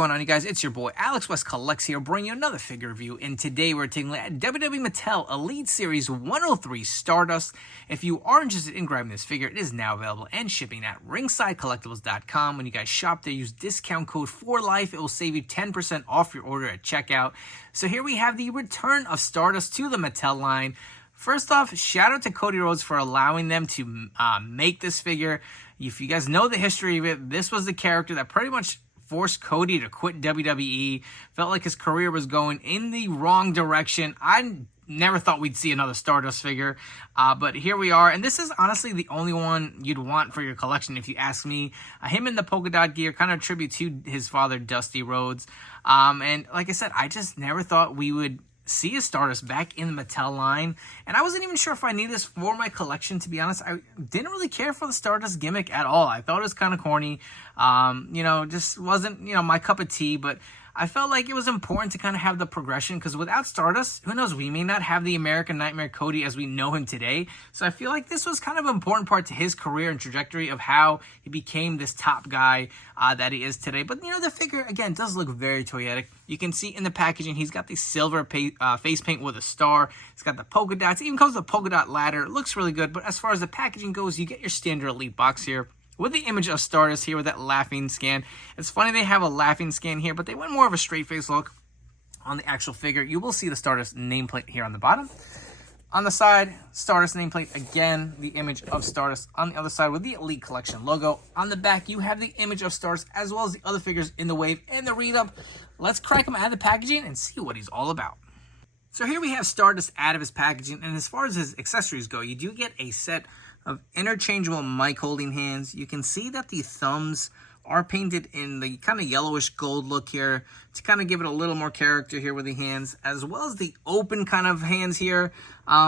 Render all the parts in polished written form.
going on, you guys? It's your boy Alex West Collects here, bringing you another figure review. And today we're taking a look at WWE Mattel Elite Series 103 Stardust. If you are interested in grabbing this figure, it is now available and shipping at ringsidecollectibles.com. When you guys shop there, use discount code FORLIFE. It will save you 10% off your order at checkout. So here we have the return of Stardust to the Mattel line. First off, shout out to Cody Rhodes for allowing them to make this figure. If you guys know the history of it, this was the character that pretty much forced Cody to quit WWE. Felt like his career was going in the wrong direction. I never thought we'd see another Stardust figure, but here we are. And this is honestly the only one you'd want for your collection, if you ask me. Him in the polka dot gear, kind of a tribute to his father, Dusty Rhodes. And like I said, I just never thought we would see a Stardust back in the Mattel line, and I wasn't even sure if I need this for my collection, to be honest. I didn't really care for the Stardust gimmick at all. I thought it was kind of corny, just wasn't, my cup of tea, but I felt like it was important to kind of have the progression, because without Stardust, who knows, we may not have the American Nightmare Cody as we know him today. So I feel like this was kind of an important part to his career and trajectory of how he became this top guy that he is today. But, the figure, again, does look very toyetic. You can see in the packaging, he's got the silver face paint with a star. He's got the polka dots. It even comes with a polka dot ladder. It looks really good. But as far as the packaging goes, you get your standard Elite box here, with the image of Stardust here with that laughing scan. It's funny they have a laughing scan here, but they went more of a straight face look on the actual figure. You will see the Stardust nameplate here on the bottom. On the side, Stardust nameplate, again, the image of Stardust on the other side with the Elite Collection logo. On the back, you have the image of Stardust as well as the other figures in the wave and the read-up. Let's crack him out of the packaging and see what he's all about. So here we have Stardust out of his packaging, and as far as his accessories go, you do get a set of interchangeable mic holding hands. You can see that the thumbs are painted in the kind of yellowish gold look here to kind of give it a little more character here with the hands, as well as the open kind of hands here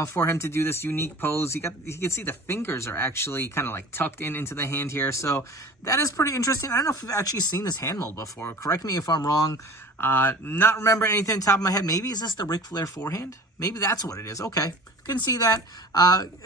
for him to do this unique pose. You can see the fingers are actually kind of like tucked into the hand here, so that is pretty interesting. I don't know if you've actually seen this hand mold before. Correct me if I'm wrong. Not remember anything on top of my head. Maybe is this the Ric Flair forehand? Maybe that's what it is. Okay, you can see that.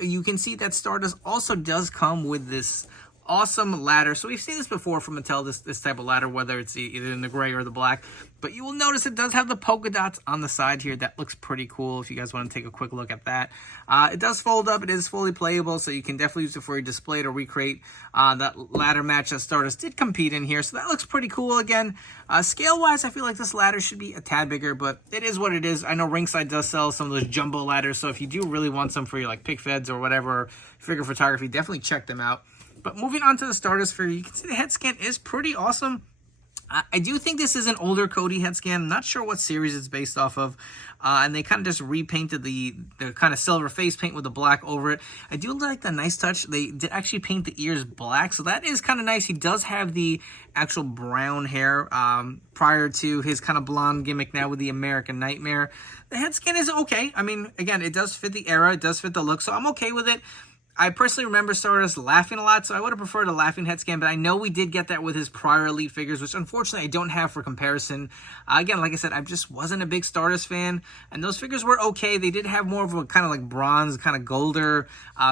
You can see that Stardust also does come with this awesome ladder. So we've seen this before from Mattel, this type of ladder, whether it's either in the gray or the black. But you will notice it does have the polka dots on the side here. That looks pretty cool if you guys want to take a quick look at that. It does fold up. It is fully playable, so you can definitely use it for your display to recreate that ladder match that Stardust did compete in here. So that looks pretty cool. Again, scale-wise, I feel like this ladder should be a tad bigger, but it is what it is. I know Ringside does sell some of those jumbo ladders, so if you do really want some for your pick feds or whatever, figure photography, definitely check them out. But moving on to the Stardust figure, you can see the head scan is pretty awesome. I do think this is an older Cody head scan. I'm not sure what series it's based off of. And they kind of just repainted the kind of silver face paint with the black over it. I do like the nice touch. They did actually paint the ears black, so that is kind of nice. He does have the actual brown hair prior to his kind of blonde gimmick now with the American Nightmare. The head scan is okay. I mean, again, it does fit the era. It does fit the look, so I'm okay with it. I personally remember Stardust laughing a lot, so I would have preferred a laughing head scan, but I know we did get that with his prior Elite figures, which unfortunately I don't have for comparison. Again, like I said, I just wasn't a big Stardust fan, and those figures were okay. They did have more of a kind of like bronze, kind of golder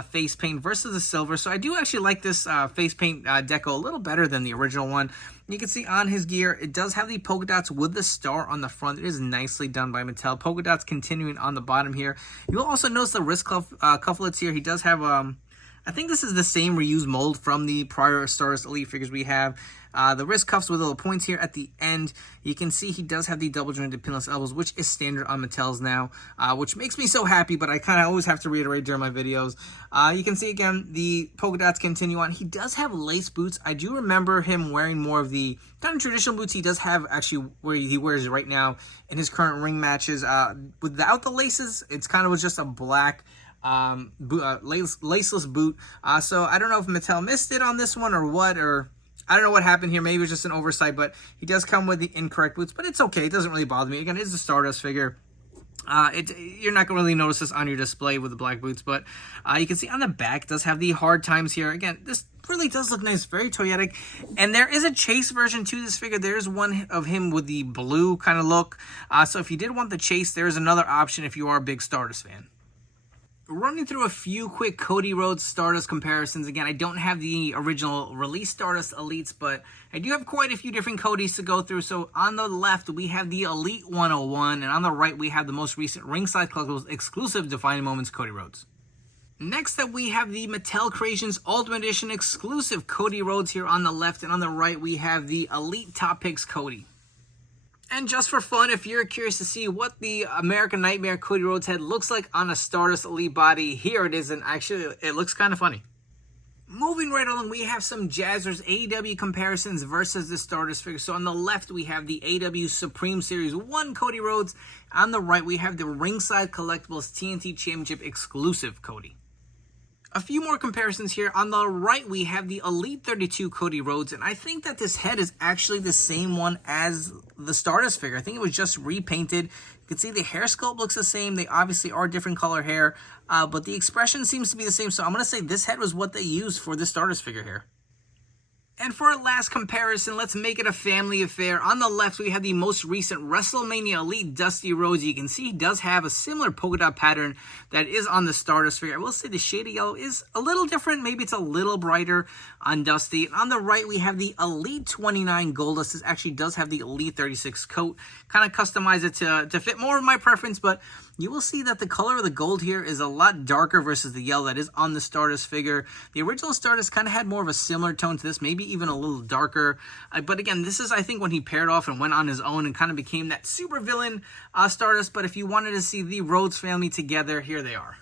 face paint versus the silver, so I do actually like this face paint deco a little better than the original one. You can see on his gear, it does have the polka dots with the star on the front. It is nicely done by Mattel. Polka dots continuing on the bottom here. You'll also notice the wrist cufflets here. He does have, I think this is the same reused mold from the prior Stardust Elite figures we have. The wrist cuffs with little points here at the end. You can see he does have the double jointed pinless elbows, which is standard on Mattel's now, which makes me so happy, but I kind of always have to reiterate during my videos. You can see, again, the polka dots continue on. He does have lace boots. I do remember him wearing more of the kind of traditional boots he does have, actually, where he wears right now in his current ring matches. Without the laces, it's kind of was just a black laceless boot. So I don't know if Mattel missed it on this one or what, or I don't know what happened here. Maybe it was just an oversight, but he does come with the incorrect boots, but it's okay. It doesn't really bother me. Again, it's a Stardust figure. You're not going to really notice this on your display with the black boots, but you can see on the back, it does have the hard times here. Again, this really does look nice, very toyetic, and there is a chase version to this figure. There's one of him with the blue kind of look, so if you did want the chase, there's another option if you are a big Stardust fan. Running through a few quick Cody Rhodes Stardust comparisons. Again, I don't have the original release Stardust Elites, but I do have quite a few different Codys to go through. So on the left, we have the Elite 101, and on the right, we have the most recent Ringside Collectibles exclusive Defining Moments Cody Rhodes. Next up, we have the Mattel Creations Ultimate Edition exclusive Cody Rhodes here on the left, and on the right, we have the Elite Top Picks Cody. And just for fun, if you're curious to see what the American Nightmare Cody Rhodes head looks like on a Stardust Elite body, here it is, and actually, it looks kind of funny. Moving right along, we have some Jazzers AEW comparisons versus the Stardust figure. So on the left, we have the AEW Supreme Series 1 Cody Rhodes. On the right, we have the Ringside Collectibles TNT Championship exclusive Cody. A few more comparisons here. On the right, we have the Elite 32 Cody Rhodes, and I think that this head is actually the same one as the Stardust figure. I think it was just repainted. You can see the hair sculpt looks the same. They obviously are different color hair, but the expression seems to be the same. So I'm going to say this head was what they used for the Stardust figure here. And for our last comparison, let's make it a family affair. On the left, we have the most recent WrestleMania Elite Dusty Rhodes. You can see he does have a similar polka dot pattern that is on the Stardust figure. I will say the shade of yellow is a little different. Maybe it's a little brighter on Dusty. And on the right, we have the Elite 29 Goldust. This actually does have the Elite 36 coat. Kind of customize it to fit more of my preference, but you will see that the color of the gold here is a lot darker versus the yellow that is on the Stardust figure. The original Stardust kind of had more of a similar tone to this, maybe even a little darker. But again, this is, I think, when he paired off and went on his own and kind of became that super villain Stardust. But if you wanted to see the Rhodes family together, here they are.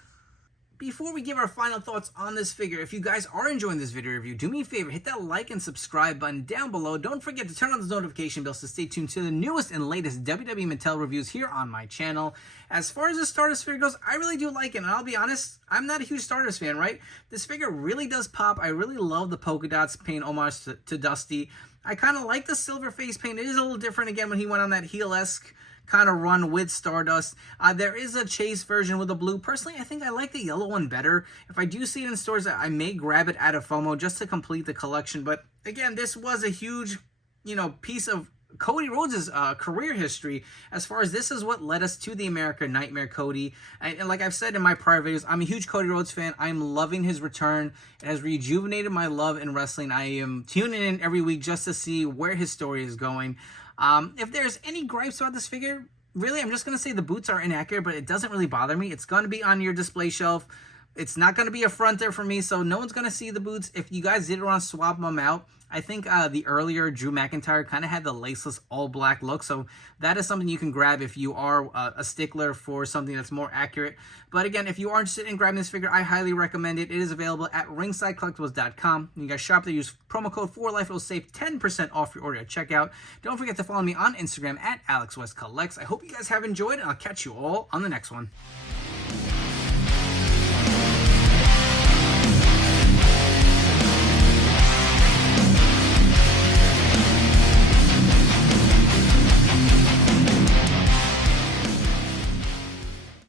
Before we give our final thoughts on this figure, if you guys are enjoying this video review, do me a favor, hit that like and subscribe button down below. Don't forget to turn on those notification bells to stay tuned to the newest and latest WWE Mattel reviews here on my channel. As far as the Stardust figure goes, I really do like it, and I'll be honest, I'm not a huge Stardust fan, right? This figure really does pop. I really love the polka dots paying homage to Dusty. I kind of like the silver face paint. It is a little different again when he went on that heel-esque kind of run with Stardust. There is a chase version with the blue. Personally, I think I like the yellow one better. If I do see it in stores, I may grab it out of FOMO just to complete the collection. But again, this was a huge, piece of Cody Rhodes' career history, as far as this is what led us to the American Nightmare Cody. And like I've said in my prior videos, I'm a huge Cody Rhodes fan. I'm loving his return. It has rejuvenated my love in wrestling. I am tuning in every week just to see where his story is going. If there's any gripes about this figure, really, I'm just going to say the boots are inaccurate, but it doesn't really bother me. It's going to be on your display shelf. It's not going to be a front there for me, so no one's going to see the boots. If you guys did want to swap them out, I think the earlier Drew McIntyre kind of had the laceless all-black look, so that is something you can grab if you are a stickler for something that's more accurate. But again, if you are interested in grabbing this figure, I highly recommend it. It is available at ringsidecollectibles.com. You guys shop there, use promo code 4LIFE. It will save 10% off your order at checkout. Don't forget to follow me on Instagram at AlexWestCollects. I hope you guys have enjoyed, and I'll catch you all on the next one.